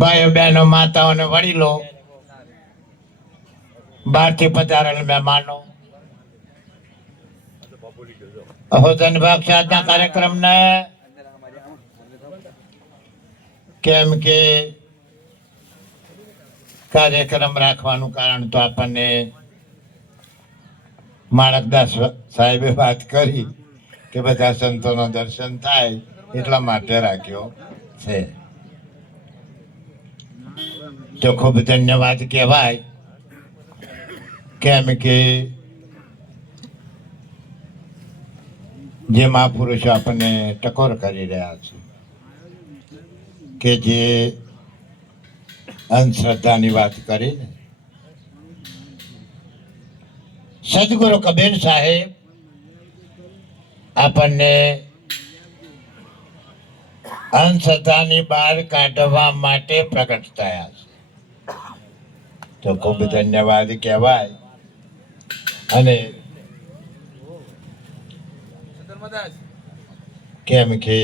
ભાઈઓ બહેનો માતાઓ અને વડીલો, બહારથી પધારેલ મહેમાનો, હોતન બક્ષ આજના કાર્યક્રમને કેમ કે કાર્યક્રમ રાખવાનું કારણ તો આપણને માણકદાસ સાહેબે વાત કરી કે બધા સંતોના દર્શન થાય એટલા માટે રાખ્યો છે. તો ખૂબ ધન્યવાદ કહેવાય. કેમ કે જે મહાપુરુષો આપણને ટકોર કરી રહ્યા છે, કે જે અંધશ્રદ્ધાની વાત કરીને સદગુરુ કબીર સાહેબ આપણને અંધશ્રદ્ધાની બહાર કાઢવા માટે પ્રગટ થયા છે. તો ખૂબ ધન્યવાદ કહેવાય. અને કેમ કે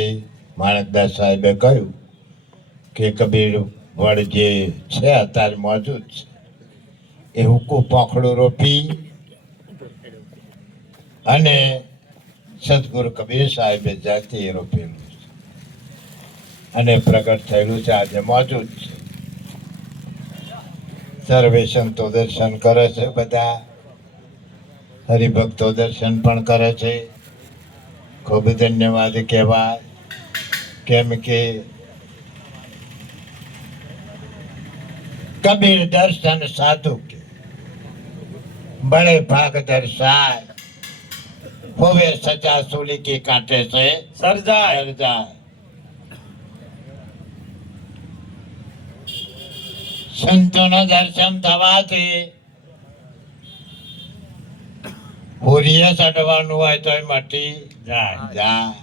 માણકદાસ સાહેબે કહ્યું કે કબીર વડ જે છે અત્યારે મોજૂદ છે એ હુકુ પોખડું રોપી અને સદગુરુ કબીર સાહેબે જાતે રોપેલું છે અને પ્રગટ થયેલું છે, આજે મોજૂદ છે. સર્વે સંતો દર્શન કરે છે, બધા હરિભક્તો દર્શન પણ કરે છે. ખૂબ ધન્યવાદ કહેવાય. કેમ કે કબીર દર્શન સાધુ કે બड़े भाग दर्शाय, होवे सजा सूली के कांटे से सरजाय. સંતોના દર્શન થવાથી હોરીએ ચડવાનું હોય તો મટી જાય,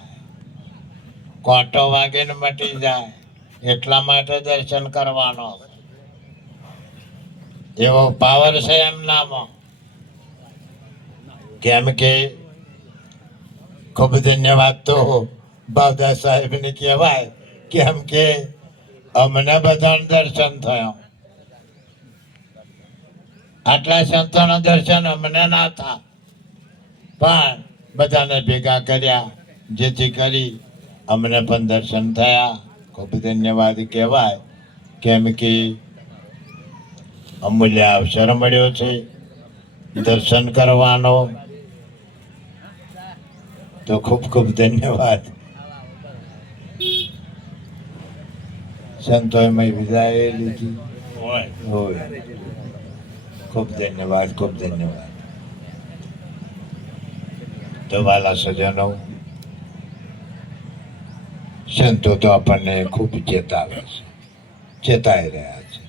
કોટો વાગે ને મટી જાય. એટલા માટે દર્શન કરવાનો એવો પાવર છે એમનામાં. કેમ કે ખૂબ ધન્યવાદ તો બાવદા સાહેબ ને કહેવાય. કેમ કે અમને બધાને દર્શન થયો, આટલા સંતોના દર્શન અમને ના થા, પણ બધાને ભેગા કર્યા જેથી કરી અમને પણ દર્શન થયા. ખૂબ ધન્યવાદ કહેવાય. કેમ કે અમૂલ્ય અવસર મળ્યો છે દર્શન કરવાનો. તો ખૂબ ખૂબ ધન્યવાદ. સંતોએ મેં વિદાય લીધી હોય. ખૂબ ધન્યવાદ, ખૂબ ધન્યવાદ. તો વાલા સજ્જનો, સંતો તો આપણને ખૂબ ચેતાવે છે, ચેતાઈ રહ્યા છે.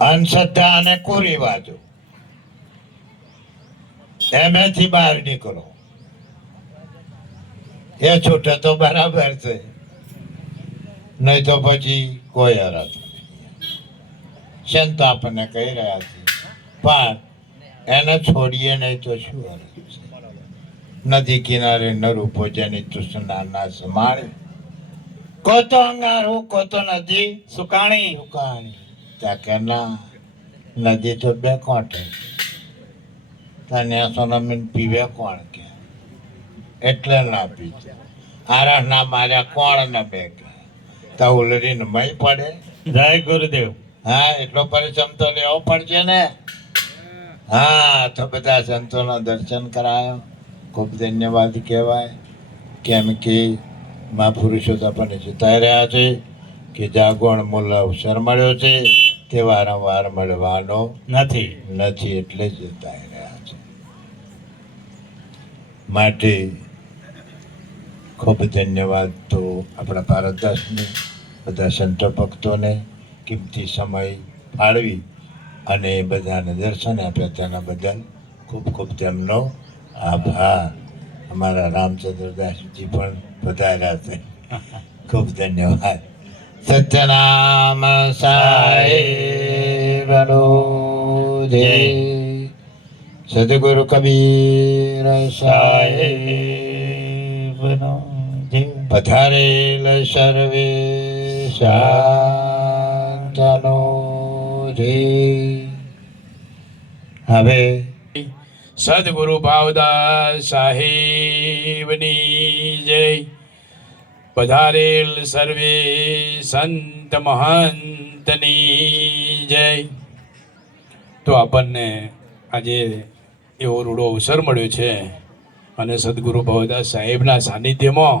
અંધશ્રદ્ધા અને કુરિવાજો એમાંથી બહાર નીકળો, એ છૂટે તો બરાબર છે, નહીં તો પછી કોઈ અરજ નહીં. સંતો આપણને કહી રહ્યા છે, પણ એને છોડીએ નહીં તો શું અરજ છે. નદી કિનારે નરૂપો જેની તૃષ્ણા ના સમાણે, કોતો અંગારું કોતો નદી સુકાણી. તાકે ના, નદી તો બે કોઠે, તને સોનમીન પીવે કોણ કે, એટલે ના પીજે. આરા ના માર્યા કોણ ને બે કે, તો ઉલરીને મય પડે. જય ગુરુદેવ. હા, એટલો પરિશ્રમ તો લેવો પડશે ને. હા, તો બધા સંતોના દર્શન કરાયો. ખૂબ ધન્યવાદ કહેવાય. કેમ કે મહાપુરુષો તો આપણને જતાઈ રહ્યા છે કે જાગોણ મૂળ અવસર મળ્યો છે તે વારંવાર મળવાનો નથી, એટલે જ જતાઈ રહ્યા છે. માટે ખૂબ ધન્યવાદ તો આપણા ભારતદાસને, બધા સંતો ભક્તોને કિંમતી સમય ફાળવી અને બધાને દર્શન આપ્યા તેના બદલ ખૂબ ખૂબ તેમનો આભાર. અમારા રામચંદ્રદાસજી પણ પધાર્યા છે. ખૂબ ધન્યવાદ. સત્યનામ સાહેબનો જય. સદગુરુ કબીર સાહેબનો જય. પધારેલ સર્વે સા છે. હવે સદગુરુ ભાવદાસ સાહેબની જય. પધારેલ સર્વે સંત મહંતની જય. તો આપણને આજે એવો રૂડો અવસર મળ્યો છે અને સદગુરુ ભાવદાસ સાહેબના સાનિધ્યમાં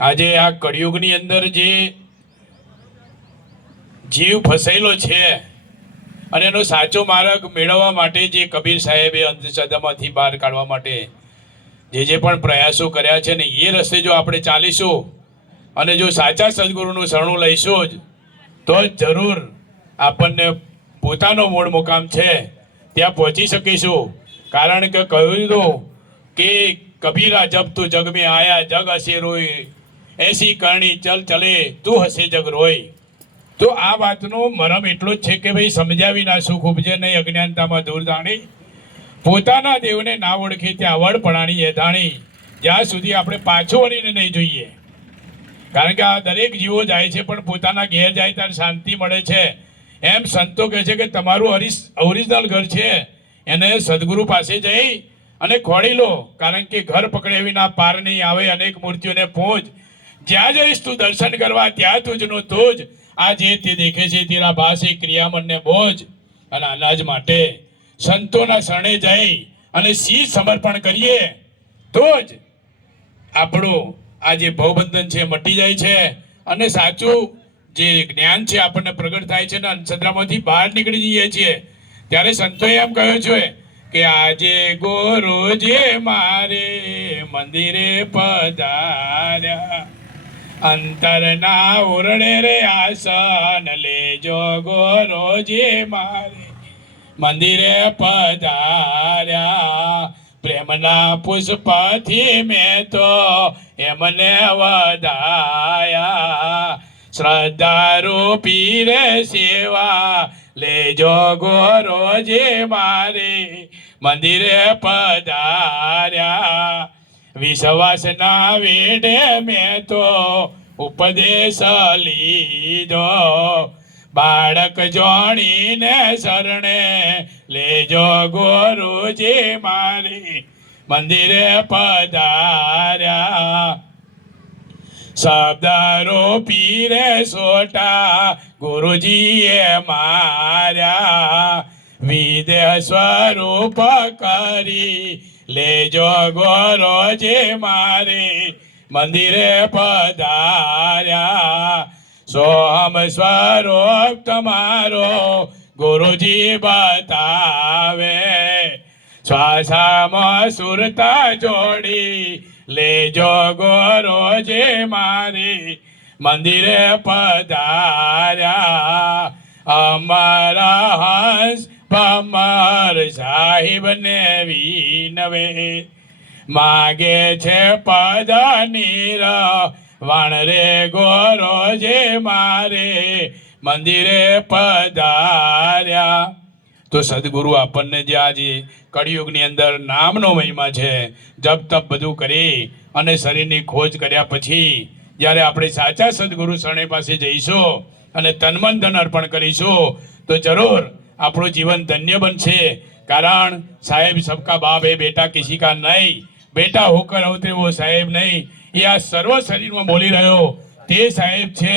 આજે આ કળિયુગની અંદર જે જીવ ફસાયેલો છે અને એનો સાચો માર્ગ મેળવવા માટે જે કબીર સાહેબે અંધશ્રદ્ધામાંથી બહાર કાઢવા માટે જે પણ પ્રયાસો કર્યા છે ને એ રસ્તે જો આપણે ચાલીશું અને જો સાચા સદગુરુનું શરણું લઈશું જ તો જ જરૂર આપણને પોતાનો મૂળ મુકામ છે ત્યાં પહોંચી શકીશું. કારણ કે કહ્યું હતું કે કબીરા જબ તું જગ મેં આયા જગ હસે રોય, એસી કરણી ચલ ચલે તું હસે જગ રોય. તો આ વાતનો મરમ એટલો જ છે કે ભાઈ સમજાવી ના સુખ ઉપજે નહીં, અજ્ઞાનતામાં દૂર દાણી, પોતાના દેવને ના ઓળખે ત્યાં વડપણાની એધાણી. જ્યાં સુધી આપણે પાછું વળીને નહીં જોઈએ, કારણ કે આ દરેક જીવો જાય છે પણ પોતાના ઘેર જાય ત્યારે શાંતિ મળે છે. એમ સંતો કહે છે કે તમારું ઓરિજિનલ ઘર છે એને સદગુરુ પાસે જઈ અને ખોળી લો, કારણ કે ઘર પકડે વિના પાર નહીં આવે. અનેક મૂર્તિઓને પહોંચ, જ્યાં જઈશ તું દર્શન કરવા ત્યાં તુજનો તુજ. આ જે તે દેખે છે તેરા ભાષે ક્રિયામણને બોજ. અને અનાજ માટે સંતોના શરણે જઈ અને શીશ સમર્પણ કરીએ તો જ આપણું આ જે ભવબંધન છે મટી જાય છે અને સાચું જે જ્ઞાન છે આપણને પ્રગટ થાય છે ને અંધશ્રદ્ધામાંથી બહાર નીકળી જઈએ છીએ. ત્યારે સંતોએ એમ કહ્યું છે કે આજે ગુરુજી મારે મંદિરે પધાર્યા, અંતરના ઓરડે રે આસન લેજો ગુરુજી મારે મંદિરે પધાર્યા. પ્રેમના પુષ્પથી મેં તો એમને વધાયા, શ્રદ્ધા રૂપી રે સેવા લેજો ગુરુજી મારે મંદિરે પધાર્યા. વિશ્વાસના વેડે મેં તો ઉપદેશ લીધો, બાળક જોણીને શરણે લેજો ગુરુજી મારી મંદિરે પધાર્યા. શબ્દ રૂપી રે સોટા ગુરુજીએ માર્યા, વિદેહ સ્વરૂપ કરી લેજો ગુરુજી મારી મંદિરે પધાર્યા. સોહમ સ્વરૂપ તમારો ગુરુજી બતાવે, શ્વાસામાં સુરતા જોડી લેજો ગુરુજી મારી મંદિરે પધાર્યા. અમારા હંસ ભમર સાહિબને વિનવે, માગે છે પદ નીર વાણ રે ગુરુજી મારે મંદિરે પધાર્યા. તો સદગુરુ આપણને જે આજે કળિયુગની અંદર નામનો મહિમા છે, જપ તપ બધું કરી અને શરીરની ખોજ કર્યા પછી જ્યારે આપણે સાચા સદગુરુ શરણે પાસે જઈશું અને તનમન ધન અર્પણ કરીશું તો જરૂર આપણું જીવન ધન્ય બનશે. કારણ સાહેબ સબકા બાપ હે બેટા કિસી કા નહીં, બેટા હોકર હોતે વો સાહેબ નહીં. એ આ સર્વ શરીરમાં બોલી રહ્યો તે સાહેબ છે.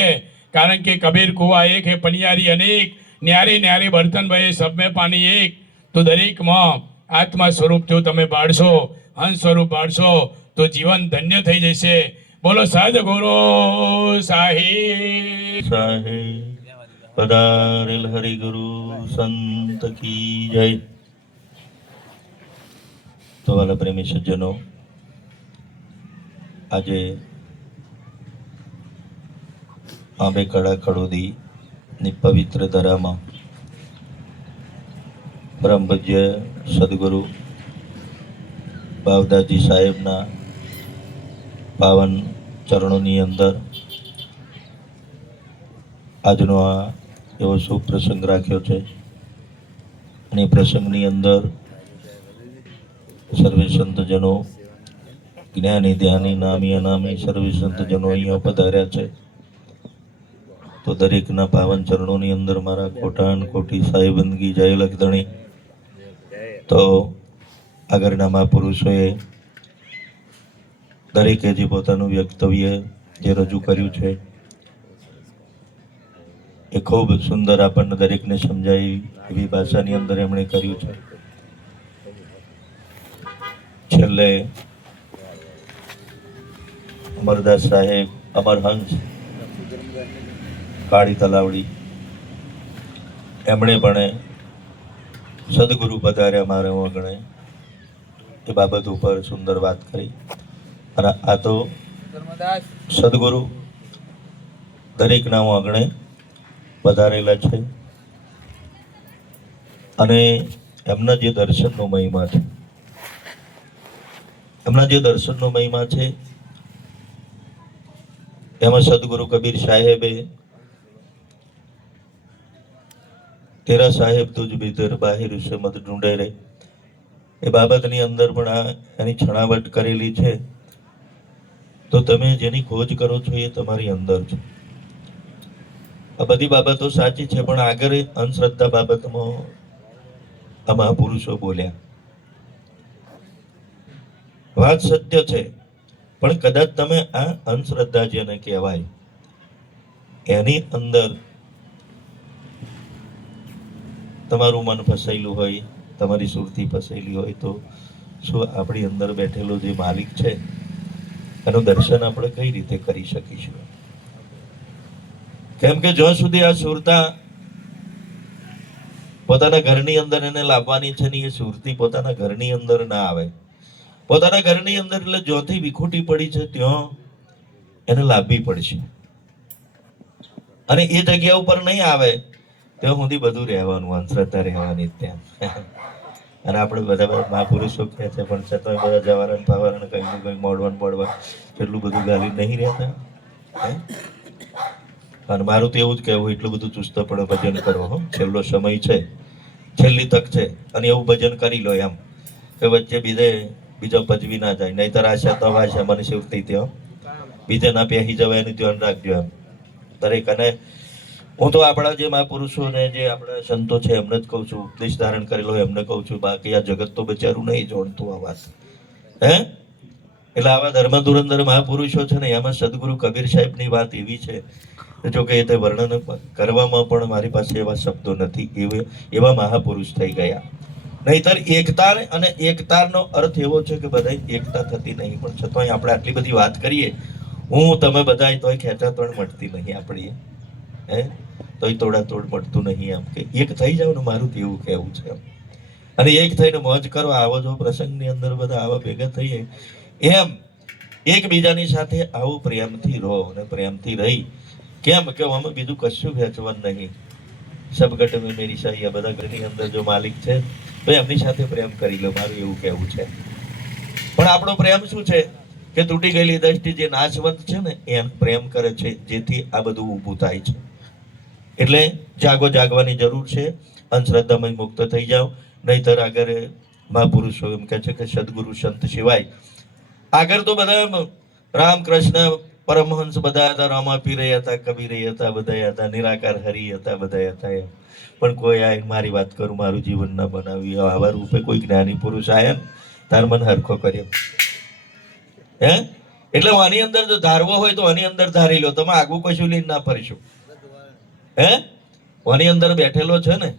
કારણ કે કબીર કુવા એક હે પનિયારી અનેક, ન્યારે ન્યારે બર્તન ભયે સબ મેં પાણી એક. તો દરેકમાં આત્મા સ્વરૂપ જો તમે બાળશો, હંસ સ્વરૂપ બાળશો તો જીવન ધન્ય થઈ જશે. બોલો સદગુરુ સાહેબ પધારેલ હરિગુરુ સંત કી જય. તો વાલા પ્રેમી સજ્જનો, આજે આંબે કડા કડોદી ની પવિત્ર ધરામાં પરમ પૂજ્ય સદગુરુ ભાવદાસજી સાહેબના પાવન ચરણોની અંદર આજનો આ એવો શુભ પ્રસંગ રાખ્યો છે. અને એ પ્રસંગની અંદર સર્વે સંતજનો, જ્ઞાની ધ્યાની નામી અનામી સર્વે સંતજનો અહીંયા પધાર્યા છે. તો દરેકના પાવન ચરણોની અંદર મારા કોટાન કોટી સાહેબંદગી જય લખધણી. તો આગળના મહાપુરુષોએ દરેકે જે પોતાનું વ્યક્તવ્ય જે રજૂ કર્યું છે એ ખૂબ સુંદર આપણને દરેકને સમજાય એવી ભાષાની અંદર એમણે કર્યું છે. છેલ્લે અમરદાસ સાહેબ, અમરહંસ કાળી તલાવડી, એમણે પણ સદગુરુ પધાર્યા મારે વગણે એ બાબત ઉપર સુંદર વાત કરી. અને આ તો સદગુરુ દરેકના વગણે પધારેલા છે અને એમના જે દર્શનનો મહિમા છે, એમના જે દર્શનનો મહિમા છે એમાં સદગુરુ કબીર સાહેબે તેરા સાહેબ તુજ ભીતર બાહિર સે મત ઢૂંઢે રે એ બાબતની અંદર પણ આ એની છણાવટ કરેલી છે. તો તમે જેની ખોજ કરો છો એ તમારી અંદર છે. આ બધી બાબતો સાચી છે, પણ આગળ અંધશ્રદ્ધા બાબતમાં આ મહાપુરુષો બોલ્યા. વાત સત્ય છે, પણ કદાચ તમે આ અંધશ્રદ્ધા જેને કહેવાય એની અંદર તમારું મન ફસાયેલું હોય, તમારી સુરતી ફસાયેલી હોય, તો શું આપણી અંદર બેઠેલો જે માલિક છે એનું દર્શન આપણે કઈ રીતે કરી શકીશું? કેમ કે જ્યાં સુધી આ સુરતા પોતાના ઘરની અંદર એને લાવવાની છે ને એ સુરતી પોતાના ઘરની અંદર ના આવે, પોતાના ઘરની અંદર એટલે જ્યાંથી વિખૂટી પડી છે ત્યાં એને લાવવી પડશે. અને એ જગ્યા ઉપર નહીં આવે ત્યાં સુધી બધું રહેવાનું, અંધશ્રદ્ધા રહેવાની ત્યાં. અને આપણે બધા મહાપુરુષો કહે છે, પણ છતાંય બધા જવારણ ફાવારણ કઈ ને કઈ મોડવા એટલું બધું ગાલી નહીં રહેતા. અને મારું તો એવું જ કહેવું, એટલું બધું ચુસ્તપણે ભજન કરો. છેલ્લો સમય છે, છેલ્લી તક છે, અને એવું ભજન કરી લો એમ કે વચ્ચે બીજો પજવી ના જાય. નહીતર આશા તો આશા મને શિવતી ત્યાં બીજે ના પહેરી જવાય એનું ધ્યાન રાખજો એમ દરેક. અને હું તો આપણા જે મહાપુરુષો ને જે આપણા સંતો છે એમને જ કહું છું, ઉપદેશ ધારણ કરેલો એમને કહું છું. બાકી આ જગત તો બચારું નહીં જોડતું આ વાત. એટલે આવા ધર્મ ધુરંધર મહાપુરુષો છે ને, એમાં સદગુરુ કબીર સાહેબની વાત એવી છે, જો કે તે વર્ણન કરવામાં પણ મારી પાસે એવા શબ્દો નથી. એવા મહાપુરુષ થઈ ગયા. નહીતર એકતા અને એકતાનો અર્થ એવો છે કે બધા એકતા થતી નહીં, પણ છતાંય આપણે આટલી બધી વાત કરીએ, હું તમે બધા તોય ખેંચાતોડ મળતી નહીં આપણી, તોય તોડાતોડ મળતું નહીં. એમ કે એક થઈ જાવ ને, મારું તો એવું કહેવું છે. અને એક થઈને મોજ કરો. આવો જો પ્રસંગની અંદર બધા આવા ભેગા થઈએ એમ એકબીજાની સાથે આવો પ્રેમથી રહો અને પ્રેમથી રહી. કેમ કે અમે બીજું કશું વેચવાનું નહીં. સબગટ મેં મેરી શાહી, આ બધા ઘરની અંદર જો માલિક છે તો એમની સાથે પ્રેમ કરી લો, મારું એવું કહેવું છે. પણ આપણો પ્રેમ શું છે કે તૂટી ગયેલી દ્રષ્ટિ જે નાશવંત છે ને એ પ્રેમ કરે છે, જેથી આ બધું ઊભું થાય છે. એટલે જાગવાની જરૂર છે. અંધશ્રદ્ધામાં મુક્ત થઈ જાઓ. નહીતર આગળ મહાપુરુષો એમ કહે છે કે સદગુરુ સંત સિવાય આગળ તો બધા રામકૃષ્ણ પરમહંસ બધા હતા, રામાપીર હતા, કબીર હતા, બધા હતા, નિરાકાર હરિ હતા, બધા હતા. એમ પણ કોઈ આ મારી વાત કરું, મારું જીવન ના બનાવ્યું, આવા રૂપે કોઈ જ્ઞાની પુરુષ આયા ને તાર મને હરખો કર્યો. એટલે આની અંદર જો ધારવો હોય તો આની અંદર ધારી લો, તમે આગું કશું લઈને ના ફરશો. આની અંદર બેઠેલો છે ને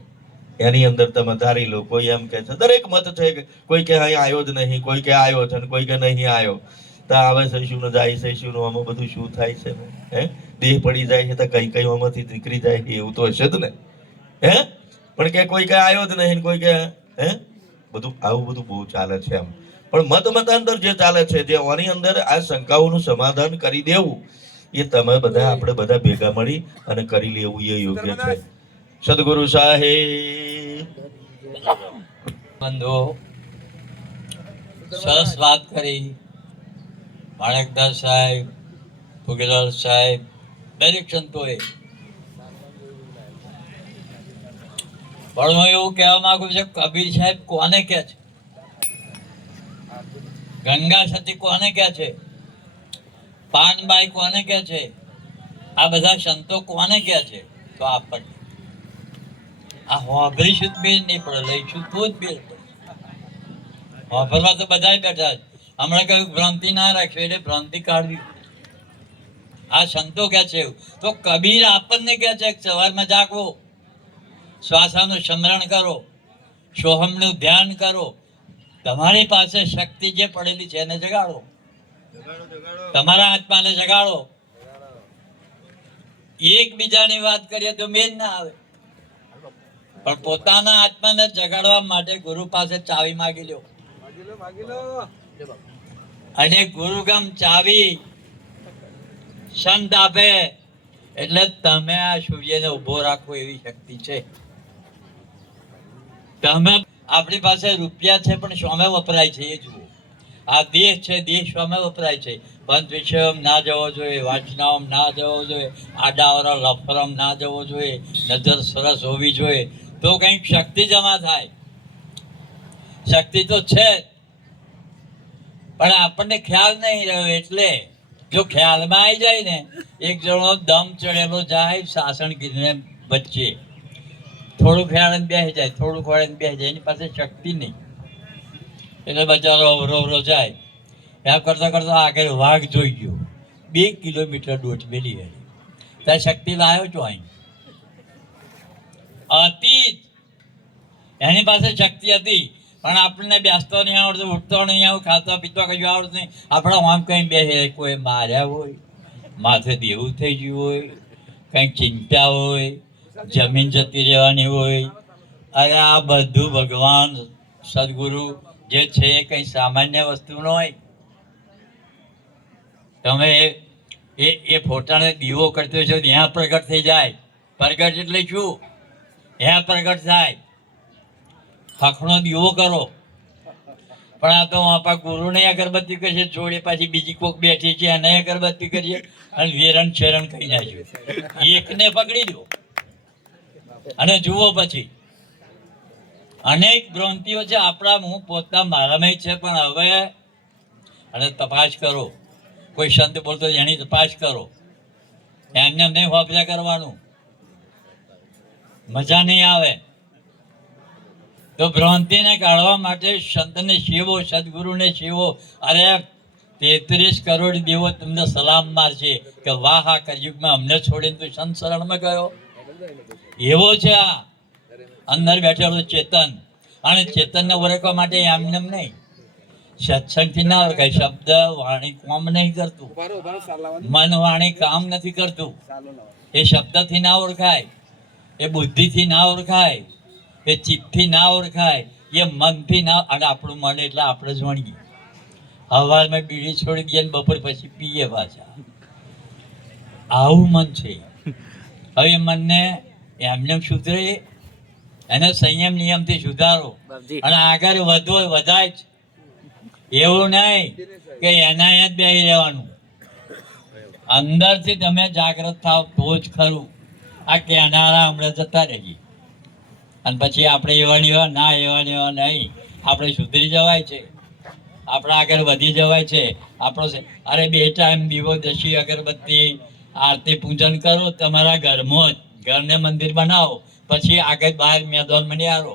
એની અંદર તમે ધારી લો. કોઈ એમ કે છે, દરેક મત છે કે કોઈ કે અહીં આવ્યો જ નહીં, કોઈ કે આવ્યો છે ને કોઈ કે નહીં આવ્યો. તો આવે સૈશું ને જાય સૈશું નું આમાં બધું શું થાય છે? દેહ પડી જાય છે તો કઈ કઈ આમાંથી નીકળી જાય છે, એવું તો હશે જ ને. પણ કે કોઈ કે આવ્યો જ નહીં, કોઈ કે બધું આવું બધું બહુ ચાલે છે એમ. પણ મતાંતર જે ચાલે છે, જે આની અંદર આ શંકાઓનું સમાધાન કરી દેવું, એ તમે બધા આપણે બધા ભેગા મળી અને કરી લેવું એ યોગ્ય છે. સદગુરુ સાહેબ બંધુ સરસ વાત કરી. માણેકદાસ સાહેબ, ભોગીલાલ સાહેબ, દરેક સંતોએ. પણ હું એવું કહેવા માંગુ છું, કબીર સાહેબ કોને કહે છે, ગંગા સતી કોને કહે છે, પાનબાઈ કોને કહે છે, આ બધા સંતો કોને કહે છે? તો આપણને આ હોભરીશું જ બેર નહીં પડે, લઈશું તો જ બેર પડે. હોભરવા તો બધાય બેઠા છે. હમણાં કહ્યું ભ્રાંતિ ના રાખશો, એટલે ભ્રાંતિ કાઢવી. આ સંતો કહે છે એવું. તો કબીર આપણને કહે છે કે સવારમાં જાગવો, શ્વાસાનું સ્મરણ કરો, સોહમનું ધ્યાન કરો. તમારી પાસે શક્તિ જે પડેલી છે એને જગાડો, તમારા આત્માને જગાડો. એકબીજાની વાત કરીએ તો મેળ ના આવે, પણ પોતાના આત્માને જગાડવા માટે ગુરુ પાસે ચાવી માગી લો. અને ગુરુગમ ચાવી સંત આપે એટલે તમે આ સૂર્યને ઉભો રાખો એવી શક્તિ છે. તમે આપણી પાસે રૂપિયા છે પણ સામે વપરાય છે એ જુઓ. આ દેશ છે, દેશ સામે વપરાય છે. પંચ વિષયમ ના જવો જોઈએ, વાંચનાઓમ ના જવો જોઈએ, આડાવરા લફરમ ના જવો જોઈએ, નજર સરસ હોવી જોઈએ, તો કંઈક શક્તિ જમા થાય. શક્તિ તો છે પણ આપણને ખ્યાલ નહીં રહ્યો. એટલે જો ખ્યાલમાં આવી જાય ને, એક જણો દમ ચડેલો જાય સાસણગીરને વચ્ચે, થોડુંક ખ્યાલ બેસી જાય, થોડુંક ખ્યાલ બેસી જાય, એની પાસે શક્તિ નહીં. એટલે બચારો અવરો જાય. એમ કરતા કરતા આગળ વાઘ જોઈ ગયો, 2 કિલોમીટર દોટ મેલી ગઈ. ત્યાં શક્તિ લાવ્યો છો અહીં હતી જ. એની પાસે શક્તિ હતી પણ આપણને બેસતો નહીં આવડતું, ઉઠતો નહીં આવું, ખાતો પીતો કયું આવડતું નહીં. આપણે આમ કઈ બેસે, કોઈ માર્યા હોય, માથે દેવું થઈ ગયું હોય, કંઈક ચિંતા હોય, જમીન જતી રહેવાની હોય. અરે આ બધું ભગવાન સદગુરુ જે છે એ કંઈ સામાન્ય વસ્તુ ન હોય. તમે એ ફોટાને દીવો કરતો છો, ત્યાં પ્રગટ થઈ જાય. પ્રગટ એટલે શું? ત્યાં પ્રગટ થાય. હખનો દીવો કરો, પણ આ તો આપણા ગુરુને અગરબત્તી કરીએ, જોડે પાછી બીજી કોક બેઠી છે એને અગરબત્તી કરીએ અને વેરણ શેરણ કહી નાખ્યું. એકને પકડી દો અને જુઓ પછી અનેક ભ્રાંતિઓ છે આપણા, હું પોતા મારામાં છે. પણ હવે અને તપાસ કરો, કોઈ સંત બોલતો એની તપાસ કરો. એમને નહીં હોપલા કરવાનું, મજા નહીં આવે. તો ભ્રાંતિને કાઢવા માટે સંતને સેવો, સદગુરુને સેવો. અરે 33 કરોડ દેવો તમને સલામ મારશે કે વાહ, આ કલયુગમાં અમને છોડીને તું સંત શરણમાં ગયો. એવો છે આ અંદર બેઠેલો ચેતન. અને ચેતનને ઓળખવા માટે એમને નહીં, સત્સંગથી ના ઓળખાય. શબ્દ વાણી કામ નહીં કરતું, મન વાણી કામ નથી કરતું. એ શબ્દથી ના ઓળખાય, એ બુદ્ધિથી ના ઓળખાય, એ ચિત્તથી ના ઓળખાય, એ મનથી ના. અને આપણું મન એટલે આપણે જ વણીએ. હવારમાં બીડી છોડી દઈએ ને બપોર પછી પીએ પાછા. આવું મન છે. હવે એ મનને એમને સુધરે, એને સંયમ નિયમથી સુધારો અને આગળ વધવો વધાય જ. એવું નહીં કે એના જ બેસી રહેવાનું. અંદરથી તમે જાગૃત થાવ તો જ ખરું. આ કહેનારા હમણાં જતા રહીએ અને પછી આપણે એવા ના એવા નહીં. આપણે સુધરી જવાય છે, આપણે આગળ વધી જવાય છે. આપણો અરે 2 ટાઈમ દીવો, દશી, અગરબત્તી, આરતી, પૂજન કરો તમારા ઘરમાં જ. ઘરને મંદિર બનાવો, પછી આગળ બહાર મેદાનમાં નહીં આવો.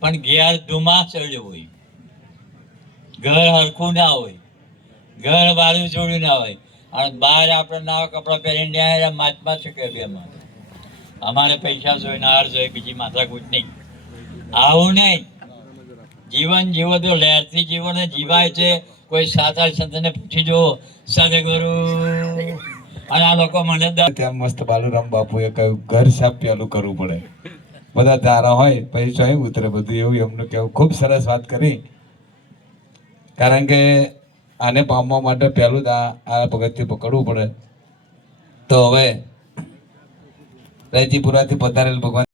પણ ઘેર ધુમા ચડ્યો હોય, ઘર હરખું ના હોય, ઘર વાળું જોડ્યું ના હોય, અને બહાર આપણે નવા કપડાં પહેરીને આવ્યા માથમાં છે કે બેમાં અમારે પૈસા જોઈએ ને હાર જોઈએ, બીજી માથાકૂટ નહીં. આવું નહીં. જીવન જીવો તો લહેરથી જીવન જીવાય છે. કોઈ સાચા સંતને પૂછી જુઓ, સદગુરુ. અને આ લોકો મને ત્યાં મસ્ત બાલુરામ બાપુએ કહ્યું ઘર સાફ પેલું કરવું પડે. બધા તારા હોય પછી સ્વયં ઉતરે બધું, એવું એમનું કહેવું. ખૂબ સરસ વાત કરી. કારણ કે આને પામવા માટે પહેલું જ આ પગથિયું પકડવું પડે. તો હવે રૈતીપુરાથી પધારેલ ભગવાન